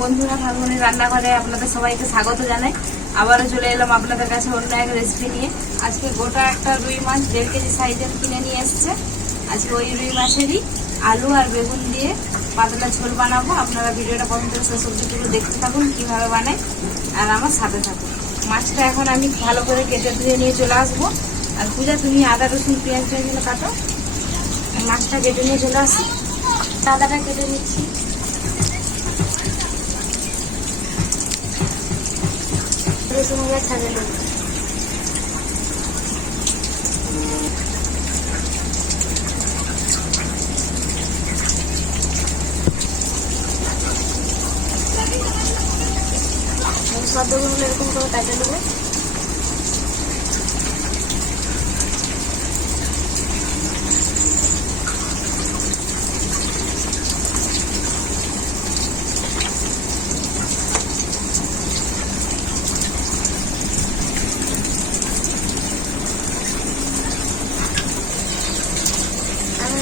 বন্ধুরা, ফাল্গুনের রান্নাঘরে আপনাদের সবাইকে স্বাগত জানাই। আবারও চলে এলাম আপনাদের কাছে অন্য এক রেসিপি নিয়ে। আজকে গোটা একটা রুই মাছ 1.5 কেজি সাইজের কিনে নিয়ে এসছে। আজকে ওই রুই মাছেরই আলু আর বেগুন দিয়ে পাতলা ঝোল বানাবো। আপনারা ভিডিওটা প্রথম থেকে শেষ অবধি পুরো দেখতে থাকুন কীভাবে বানাই, আর আমার সাথে থাকুন। মাছটা এখন আমি ভালো করে কেটে ধুয়ে নিয়ে চলে আসবো। আর পূজা, তুমি আদা রসুন পেঁয়াজ টেঁয়াজগুলো কাটো, মাছটা কেটে নিয়ে চলে আসি। আদাটা কেটে নিচ্ছি। রসুনগুলো ছাড়ে নেব। সবগুলো এরকম করে কাটে নেবো।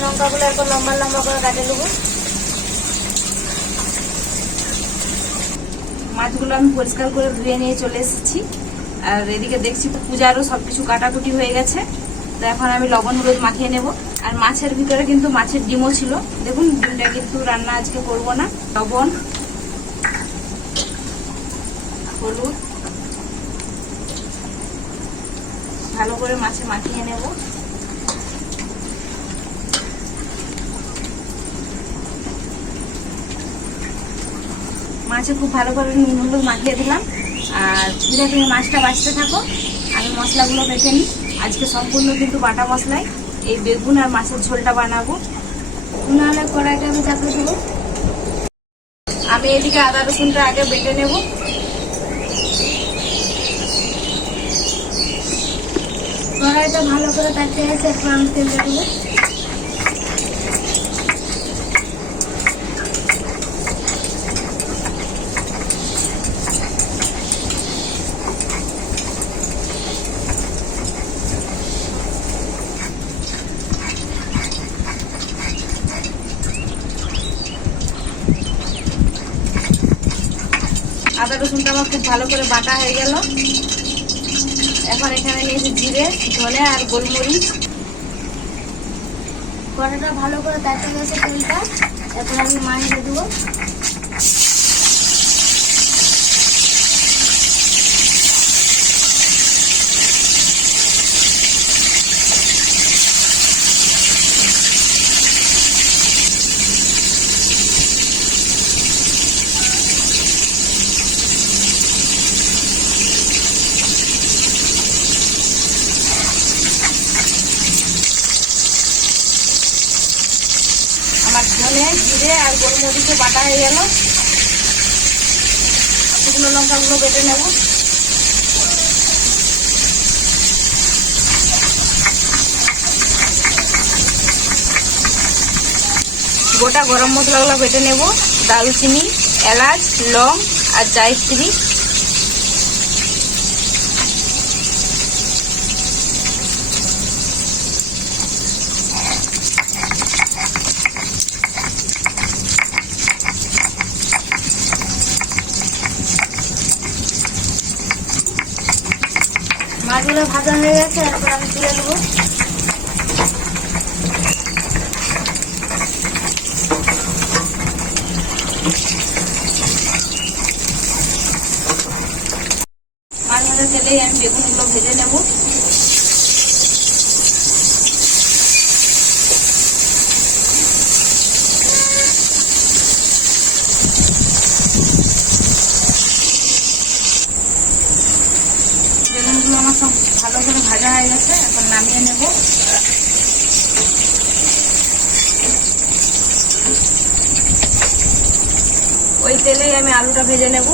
লঙ্কাগুলো এরকম লম্বা লম্বা করে কাটে নেবো। মাছগুলো আমি পরিষ্কার করে ধুয়ে নিয়ে চলে এসেছি। আর এদিকে দেখছি পূজারও সবকিছু কাটাকুটি হয়ে গেছে। তো এখন আমি লবণ হলুদ মাখিয়ে নেব। আর মাছের ভিতরে কিন্তু মাছের ডিমও ছিল। দেখুন, ডিমটা কিন্তু রান্না আজকে করব না। লবণ হলুদ ভালো করে মাছে মাখিয়ে নেব। মাছে খুব ভালো করে নুন হলুদ মাখিয়ে দিলাম। আর পূজা, তুমি মাছটা বাছতে থাকো, আমি মশলাগুলো বেটে নিই। আজকে সম্পূর্ণ কিন্তু বাটা মশলাই এই বেগুন আর মাছের ঝোলটা বানাবো। নাহলে কড়াইটা আমি চাপিয়ে দেবো। আমি এদিকে আদা রসুনটা আগে বেটে নেব। কড়াইটা ভালো করে তাতে গেছে, একটু আমি তেল দেবো। আদা রসুনটা আমার খুব ভালো করে বাটা হয়ে গেল। এখন এখানে নিয়েছি জিরে, ধনে আর গোলমরিচ। কড়াইটা ভালো করে তাতে গেছে তেলটা। এখন আমি মাছ দিয়ে দেবো। আমার ধনে জিরে আর গোলমরিচে বাটা হয়ে গেল। শুকনো লঙ্কাগুলো বেটে নেব। গোটা গরম মশলাগুলো বেটে নেব। দারুচিনি, এলাচ, লং আর জায়ত্রী। মাছগুলো ভাজা হয়ে গেছে, এরপর আমি তুলে নেবো। মাছ ভাজা তেলেই আমি বেগুনগুলো ভেজে নেব। বেগুনগুলো আমার সব ভালো করে ভাজা হয়ে গেছে, এখন নামিয়ে নেব। ওই তেলেই আমি আলুটা ভেজে নেব।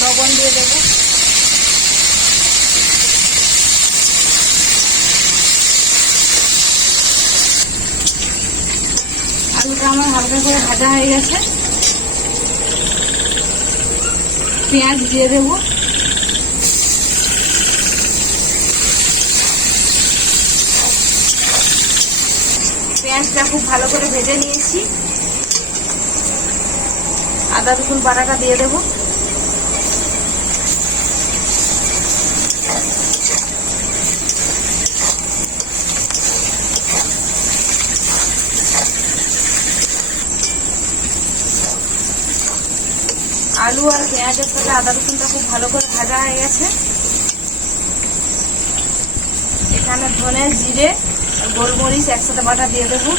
লবণ দিয়ে দেবো। আলুটা আমার হালকা করে ভাজা হয়ে গেছে। পেঁয়াজ দিয়ে দেব। পেঁয়াজটা খুব ভালো করে ভেজে নিয়েছি। আদা রসুন বাটাটা দিয়ে দেব। আলু আর পেঁয়াজের সাথে আদা রসুনটা খুব ভালো করে ভাজা হয়ে গেছে। এখানে ধনে জিরে আর গোলমরিচ একসাথে বাটা দিয়ে দেবো।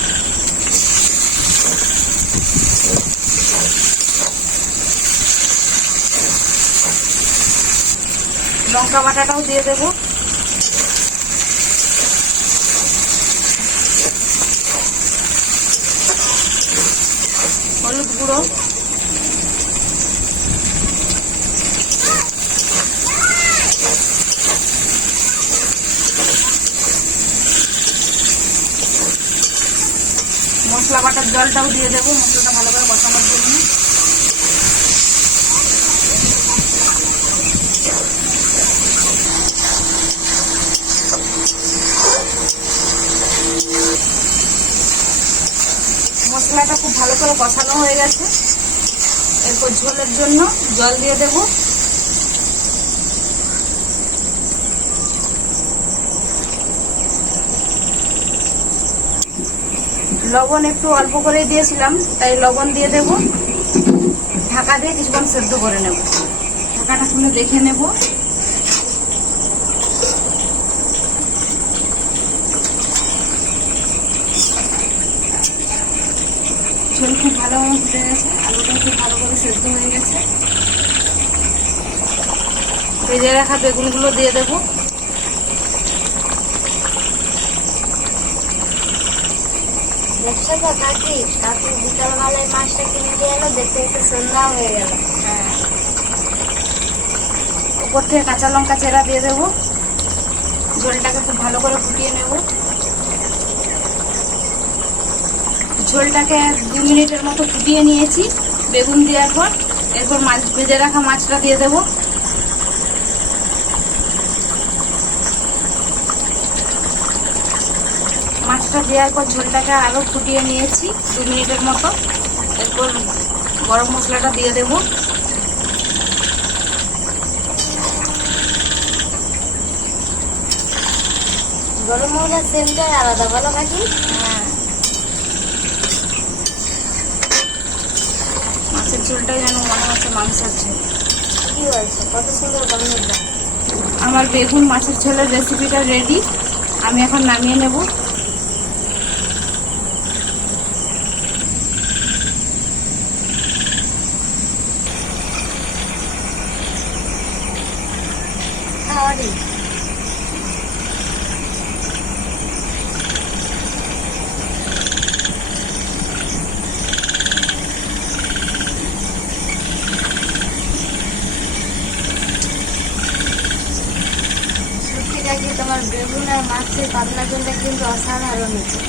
লঙ্কা বাটাটাও দিয়ে দেবো। হলুদ গুঁড়ো, মশলা বাটার জলটাও দিয়ে দেবো মশলাটা ভালো করে কষানোর জন্য। মশলাটা খুব ভালো করে কষানো হয়ে গেছে। এরপর ঝোলের জন্য জল দিয়ে দেব। লবণ একটু অল্প করে দিয়েছিলাম, তাই লবণ দিয়ে দেব। ঢাকা দিয়ে কিছুক্ষণ সেদ্ধ করে নেব। ঢাকাটা খুলে দেখে নেব। ঝোল খুব ভালো ফুটে গেছে, আলুটাও খুব ভালো করে সেদ্ধ হয়ে গেছে। ভেজে রাখা বেগুনগুলো দিয়ে দেব। দেখছো তো কাকি, কাকি বিকালবেলায় মাছটা কিনে দিয়ে এলো, দেখতে একটু সন্ধ্যা হয়ে গেল। হ্যাঁ, উপর থেকে কাঁচা লঙ্কা চেরা দিয়ে দেব। ঝোলটাকে খুব ভালো করে ফুটিয়ে নেব। ঝোলটাকে 2 মিনিটের মতো ফুটিয়ে নিয়েছি বেগুন দেওয়ার পর। এরপর মাছ ভেজে রাখা মাছটা দিয়ে দেব। মাছটা দেওয়ার পর ঝোলটাকে আরো ফুটিয়ে নিয়েছি 2 মিনিটের মতো। এরপর গরম মশলাটা দিয়ে দেব। গরম মশলার সেন্টটাই আলাদা, বলো কাকি? হ্যাঁ, মাছের ঝোলটা যেন মনে হচ্ছে মাংসের ঝোল। কি বলছো, কত সুন্দর গন্ধ। আমার বেগুন মাছের ঝোলের রেসিপিটা রেডি। আমি এখন নামিয়ে নেব। খাওয়ারি কাকি, তোমার বেগুন আর মাছের পাতলা ঝোলটা কিন্তু অসাধারণ হয়েছে।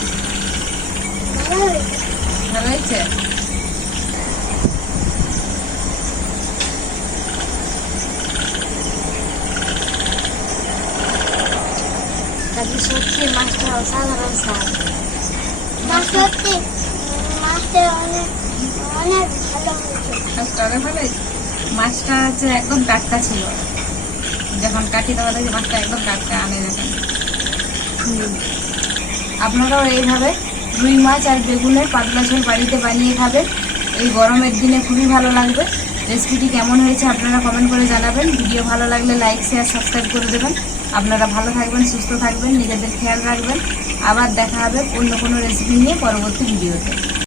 ভালো হয়েছে। কাকি সত্যি মাছটা অসাধারণ স্বাদ। সত্যি মাছটা অনেক অনেক ভালো হয়েছে। মাছটা হচ্ছে একদম টাটকা ছিল। যখন কাটি তখন দেখি মাছটা একদম টাটকা আনে যখন। আপনারাও এইভাবে রুই মাছ আর বেগুনের পাতলা ঝোল বাড়িতে বানিয়ে খাবেন। এই গরমের দিনে খুবই ভালো লাগবে। রেসিপিটি কেমন হয়েছে আপনারা কমেন্ট করে জানাবেন। ভিডিও ভালো লাগলে লাইক শেয়ার সাবস্ক্রাইব করে দেবেন। আপনারা ভালো থাকবেন, সুস্থ থাকবেন, নিজেদের খেয়াল রাখবেন। আবার দেখা হবে অন্য কোনো রেসিপি নিয়ে পরবর্তী ভিডিওতে।